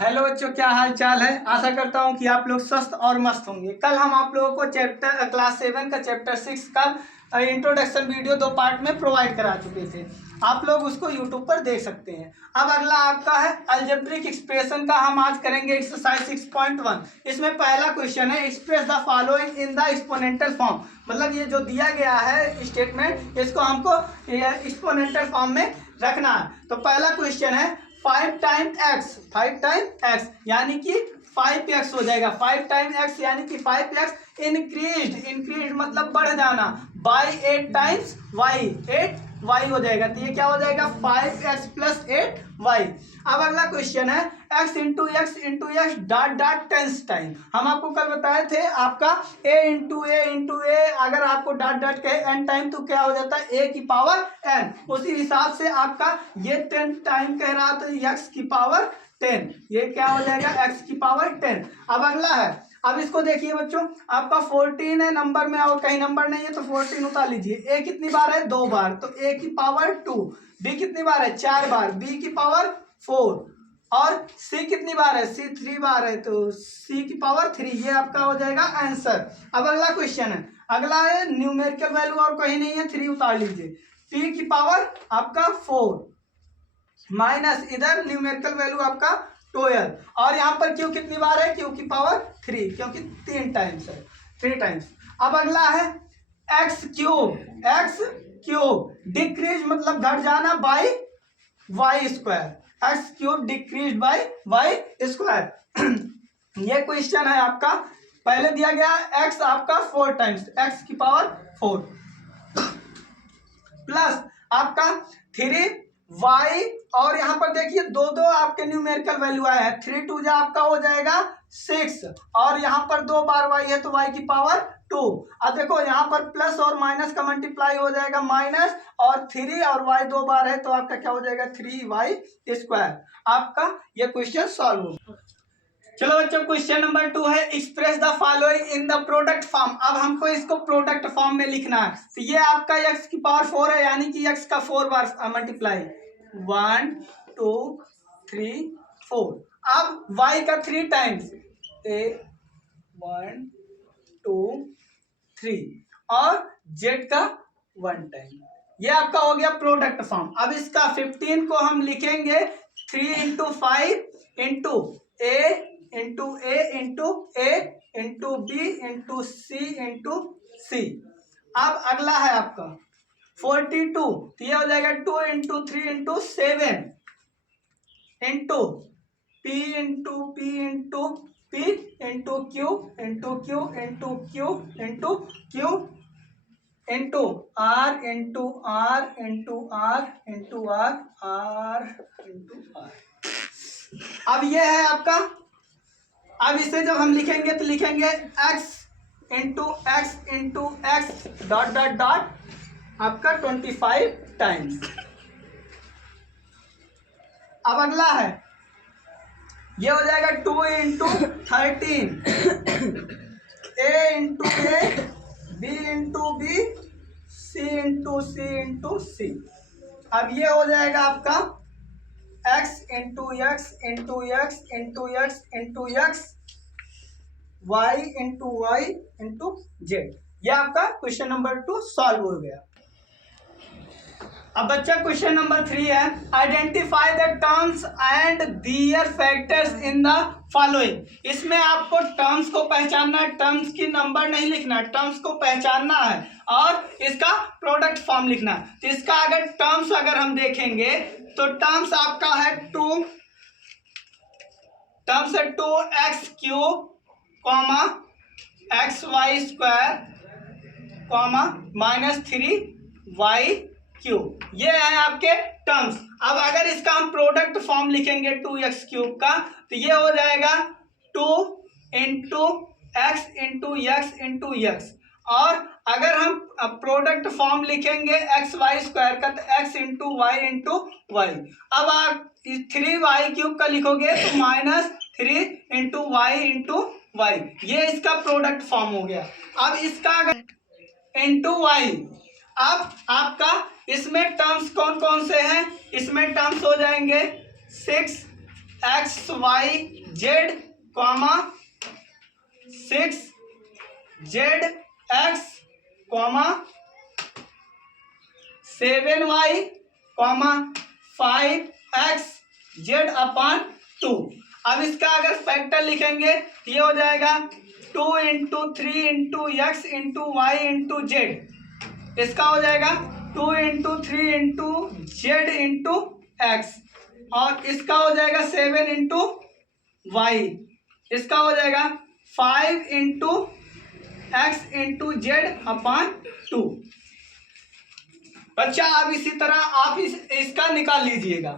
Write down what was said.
Hello बच्चों, क्या हाल चाल है। आशा करता हूँ कि आप लोग स्वस्थ और मस्त होंगे। कल हम आप लोगों को क्लास 7 का चैप्टर 6 का इंट्रोडक्शन वीडियो 2 पार्ट में प्रोवाइड करा चुके थे। आप लोग उसको यूट्यूब पर देख सकते हैं। अब अगला आपका है अलजेब्रिक एक्सप्रेशन का। हम आज करेंगे एक्सरसाइज 6.1। इसमें पहला क्वेश्चन है express the following in the exponential form. मतलब ये जो दिया गया है स्टेटमेंट, इसको हमको एक्सपोनेंशियल फॉर्म में रखना है। तो पहला क्वेश्चन है 5 टाइम एक्स यानी कि 5x हो जाएगा। 5 टाइम एक्स यानी कि 5x इंक्रीज मतलब बढ़ जाना बाई 8 टाइम्स वाई, 8y हो जाएगा। तो ये क्या हो जाएगा 5x प्लस 8y। अब अगला क्वेश्चन है x into x dot dot tens time. हम आपको कल बताए थे आपका a इंटू ए अगर आपको डॉट डॉट कहे n टाइम तो क्या हो जाता है a की पावर n। उसी हिसाब से आपका ये 10 टाइम कह रहा तो x की पावर 10, ये क्या हो जाएगा x की पावर 10। अब अगला है, अब इसको देखिए बच्चों, आपका 14 है नंबर में और कहीं नंबर नहीं है तो 14 उतार लीजिए। a कितनी बार है 2 बार, तो a की पावर 2। b कितनी बार है 4 बार, b की पावर 4। और c कितनी बार है c 3 बार है, तो c की पावर 3। ये आपका हो जाएगा आंसर। अब अगला क्वेश्चन है, अगला है न्यूमेरिकल वैल्यू और कहीं नहीं है, 3 उतार लीजिए। p की पावर आपका 4 माइनस इधर न्यूमेरिकल वैल्यू आपका 12 और यहाँ पर क्यू कितनी बार है, क्यू की पावर 3 क्योंकि 3 टाइम्स है, 3 टाइम्स। अब अगला है एक्स क्यूब डिक्रीज मतलब घट जाना by y square. X cube decrease by y square. ये क्वेश्चन है आपका। पहले दिया गया एक्स आपका 4 टाइम्स, एक्स की पावर 4 प्लस आपका 3y और यहाँ पर देखिए दो आपके न्यूमेरिकल वैल्यू आए हैं। 3 2 आपका हो जाएगा 6 और यहाँ पर 2 बार y है तो y की पावर 2। अब देखो यहाँ पर प्लस और माइनस का मल्टीप्लाई हो जाएगा माइनस और 3 और y 2 बार है तो आपका क्या हो जाएगा 3y स्क्वायर। आपका ये क्वेश्चन सॉल्व हो। चलो बच्चों, क्वेश्चन नंबर 2 है express the following in the product form. अब हमको इसको प्रोडक्ट फॉर्म में लिखना है। तो ये आपका x की पावर 4 है यानी कि x का 4 बार मल्टीप्लाई 1 2 3 4। अब y का 3 टाइम्स 1 2 3 और z का 1 टाइम। ये आपका हो गया प्रोडक्ट फॉर्म। अब इसका 15 को हम लिखेंगे 3 इंटू 5 इंटू ए इंटू ए इंटू ए into B into C into C. अब अगला है आपका 42, तो ये हो जाएगा 2 into 3 into 7 into p into p into p into q into q into q into q into r into r into r into r r into r. अब ये है आपका। अब इसे जब हम लिखेंगे तो लिखेंगे x into x dot dot dot आपका 25 टाइम्स। अब अगला है, ये हो जाएगा 2 into 13 a into A B into B C into C into C. अब ये हो जाएगा आपका x into x into x into x into X y into Y into Z. ये आपका क्वेश्चन नंबर 2 सॉल्व हो गया। अब बच्चा क्वेश्चन नंबर 3 है identify the terms and their factors in the following. इसमें आपको टर्म्स को पहचानना है, टर्म्स की नंबर नहीं लिखना है, टर्म्स को पहचानना है और इसका प्रोडक्ट फॉर्म लिखना है। तो इसका अगर टर्म्स अगर हम देखेंगे तो टर्म्स आपका है 2 x cube comma x y square comma minus 3y cube. ये है आपके टर्म्स। अब अगर इसका हम प्रोडक्ट फॉर्म लिखेंगे 2x क्यूब का तो ये हो जाएगा 2 into x into x into x. और अगर हम प्रोडक्ट फॉर्म लिखेंगे एक्स वाई स्क्वायर का तो x into Y into y. अब आप 3y क्यूब का लिखोगे तो minus 3 into Y into y. ये इसका प्रोडक्ट फॉर्म हो गया। अब इसका इंटू वाई। अब आपका इसमें टर्म्स कौन कौन से हैं, इसमें टर्म्स हो जाएंगे 6 x y z comma 6 z x comma 7y comma 5x z upon 2। अब इसका अगर फैक्टर लिखेंगे तो ये हो जाएगा 2 into 3 into x into Y into z. इसका हो जाएगा 2 into 3 into z into x, और इसका हो जाएगा 7 इंटू वाई। इसका हो जाएगा 5 into x into Z upon 2। बच्चा अब इसी तरह आप इसका निकाल लीजिएगा।